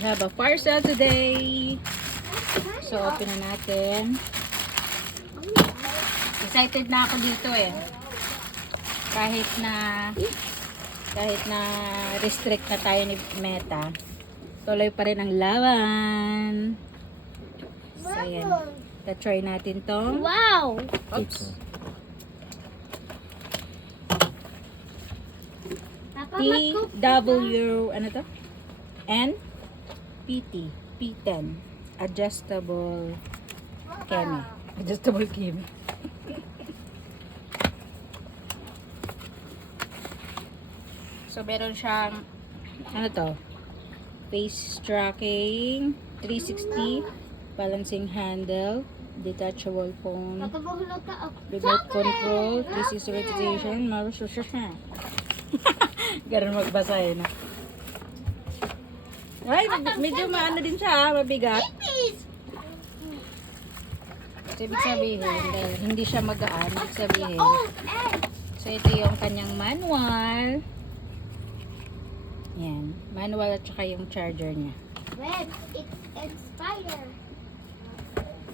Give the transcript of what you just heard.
have a fire sale today. So, open na natin. Excited na ako dito eh. Kahit na restrict na tayo ni Meta, tuloy pa rin ang laban. So, ayan. Ta-try natin to. Wow! Oops. TW, ano to? N? PT. P10. Adjustable Kemi. Adjustable Kemi. So, meron siyang, ano to? Face tracking, 360, balancing handle, detachable phone, remote control, 360 rotation, marususya. Ganun magbasa eh, no? Ay, medyo maano din siya, mabigat. So, ibig sabihin, dahil hindi siya magaan, ibig sabihin. So, ito yung kanyang manual. Yan. Manual at saka yung charger niya. Red, it's expired.